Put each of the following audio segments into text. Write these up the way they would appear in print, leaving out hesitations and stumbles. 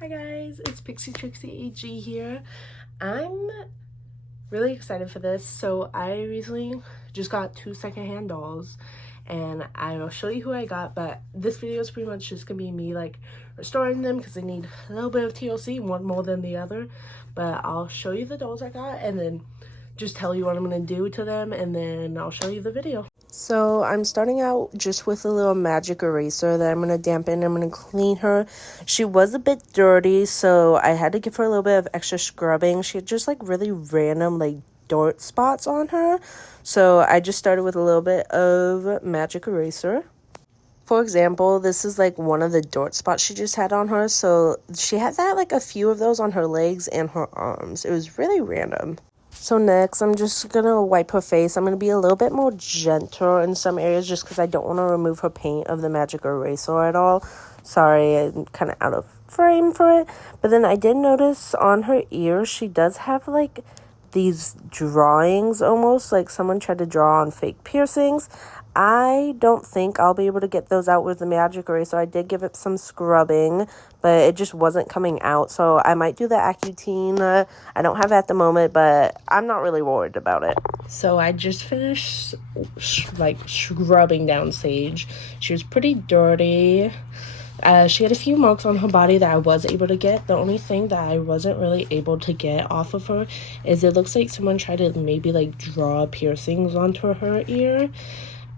Hi guys, it's Pixie Trixie AG here. I'm really excited for this. So I recently just got 2 secondhand dolls and I will show you who I got, but this video is pretty much just gonna be me like restoring them because they need a little bit of TLC, one more than the other. But I'll show you the dolls I got and then just tell you what I'm gonna do to them, and then I'll show you the video. So I'm starting out just with a little magic eraser that I'm going to dampen. I'm going to clean her. She was a bit dirty, so I had to give her a little bit of extra scrubbing. She had just like really random like dirt spots on her. So I just started with a little bit of magic eraser. For example, this is like one of the dirt spots she just had on her. So she had that like a few of those on her legs and her arms. It was really random. So next, I'm just going to wipe her face. I'm going to be a little bit more gentle in some areas just because I don't want to remove her paint of the magic eraser at all. Sorry, I'm kind of out of frame for it. But then I did notice on her ears, she does have like these drawings almost like someone tried to draw on fake piercings. I don't think I'll be able to get those out with the magic eraser. I did give it some scrubbing, but it just wasn't coming out. So I might do the Accutane. I don't have it at the moment, but I'm not really worried about it. So I just finished like scrubbing down Saige. She was pretty dirty. She had a few marks on her body that I was able to get. The only thing that I wasn't really able to get off of her is it looks like someone tried to maybe like draw piercings onto her ear.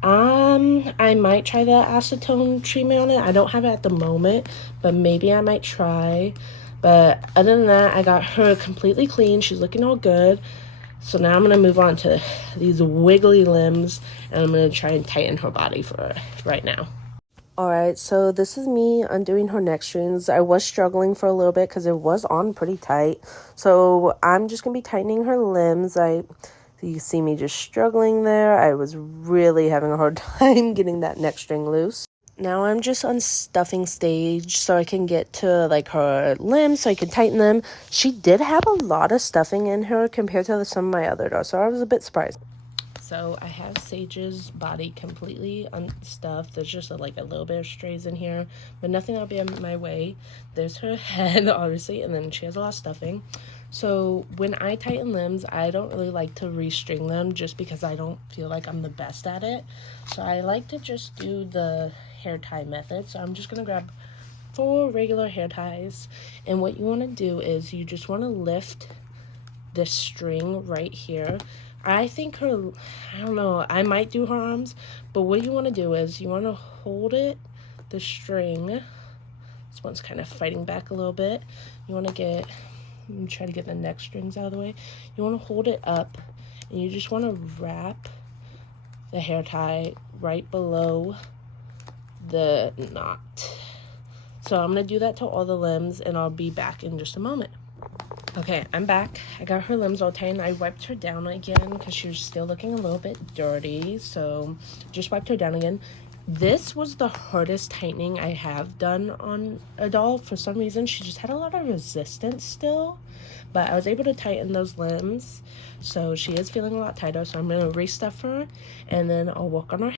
I might try the acetone treatment on it. I don't have it at the moment, but maybe I might try. But other than that, I got her completely clean. She's looking all good. So now I'm going to move on to these wiggly limbs, and I'm going to try and tighten her body for right now. Alright, so this is me undoing her neck strings. I was struggling for a little bit because it was on pretty tight. So I'm just going to be tightening her limbs. You see me just struggling there. I was really having a hard time getting that neck string loose. Now I'm just unstuffing Saige so I can get to like her limbs so I can tighten them. She did have a lot of stuffing in her compared to some of my other dolls, so I was a bit surprised. So I have Saige's body completely unstuffed. There's just like a little bit of strays in here, but nothing that'll be in my way. There's her head, obviously, and then she has a lot of stuffing. So when I tighten limbs, I don't really like to restring them just because I don't feel like I'm the best at it. So I like to just do the hair tie method. So I'm just going to grab 4 regular hair ties. And what you want to do is you just want to lift this string right here. I think I don't know, I might do her arms, but what you want to do is you want to hold it, the string. This one's kind of fighting back a little bit. You want to try to get the neck strings out of the way. You want to hold it up, and you just want to wrap the hair tie right below the knot. So I'm going to do that to all the limbs, and I'll be back in just a moment. Okay, I'm back. I got her limbs all tightened. I wiped her down again because she was still looking a little bit dirty. So just wiped her down again. This was the hardest tightening I have done on a doll. For some reason, she just had a lot of resistance still. But I was able to tighten those limbs. So she is feeling a lot tighter. So I'm going to restuff her, and then I'll work on her.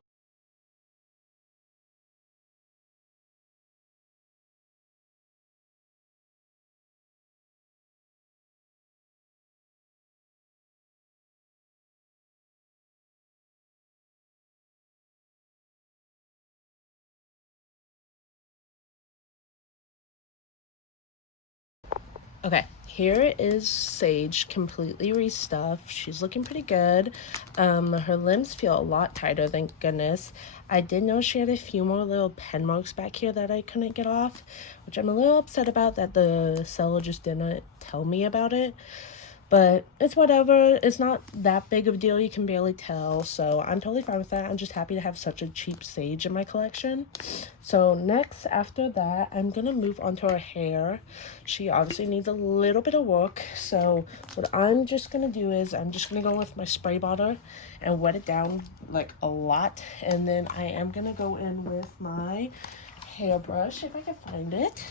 Okay, here is Saige completely restuffed. She's looking pretty good. Her limbs feel a lot tighter, thank goodness. I did know she had a few more little pen marks back here that I couldn't get off, which I'm a little upset about that the seller just didn't tell me about it. But it's whatever. It's not that big of a deal. You can barely tell. So I'm totally fine with that. I'm just happy to have such a cheap Saige in my collection. So next, after that, I'm going to move on to her hair. She obviously needs a little bit of work. So what I'm just going to do is I'm just going to go with my spray bottle and wet it down like a lot. And then I am going to go in with my hairbrush if I can find it.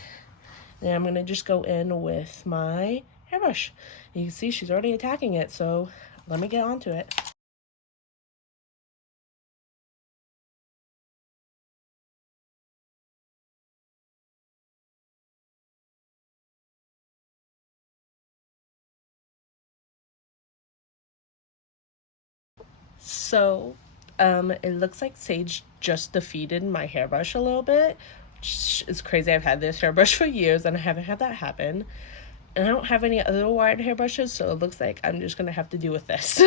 Then I'm going to just go in with my hairbrush. You can see she's already attacking it, so let me get onto it. So, it looks like Sage just defeated my hairbrush a little bit. It's crazy. I've had this hairbrush for years and I haven't had that happen. And I don't have any other wired hairbrushes, so it looks like I'm just gonna have to deal with this.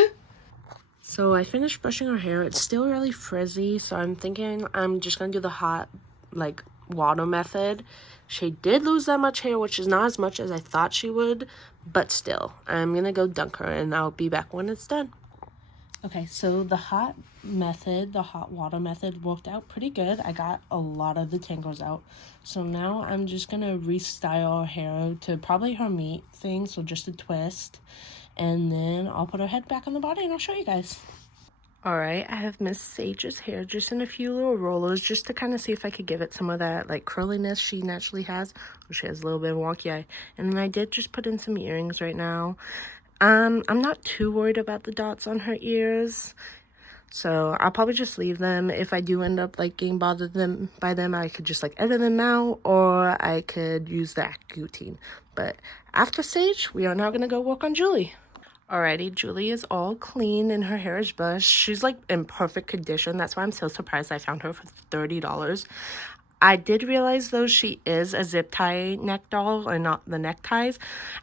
So I finished brushing her hair. It's still really frizzy, so I'm thinking I'm just gonna do the hot, like, water method. She did lose that much hair, which is not as much as I thought she would, but still, I'm gonna go dunk her and I'll be back when it's done. Okay, so the hot water method worked out pretty good. I got a lot of the tangles out. So now I'm just gonna restyle her hair to probably her meat thing, so just a twist. And then I'll put her head back on the body and I'll show you guys. Alright, I have Miss Saige's hair just in a few little rollers just to kind of see if I could give it some of that like curliness she naturally has. She has a little bit of wonky eye. And then I did just put in some earrings right now. I'm not too worried about the dots on her ears, so I'll probably just leave them. If I do end up like getting bothered by them, I could just like edit them out, or I could use that GOTY. But after Saige, we are now gonna go work on Julie. Alrighty, Julie is all clean and her hair is brushed. She's like in perfect condition. That's why I'm so surprised I found her for $30. I did realize though she is a zip tie neck doll and not the neckties.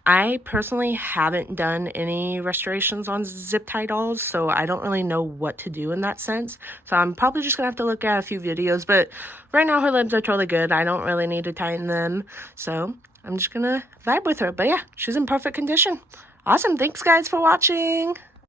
I personally haven't done any restorations on zip tie dolls, so I don't really know what to do in that sense. So I'm probably just gonna have to look at a few videos, but right now her limbs are totally good. I don't really need to tighten them, so I'm just gonna vibe with her. But yeah, she's in perfect condition. Awesome, thanks guys for watching.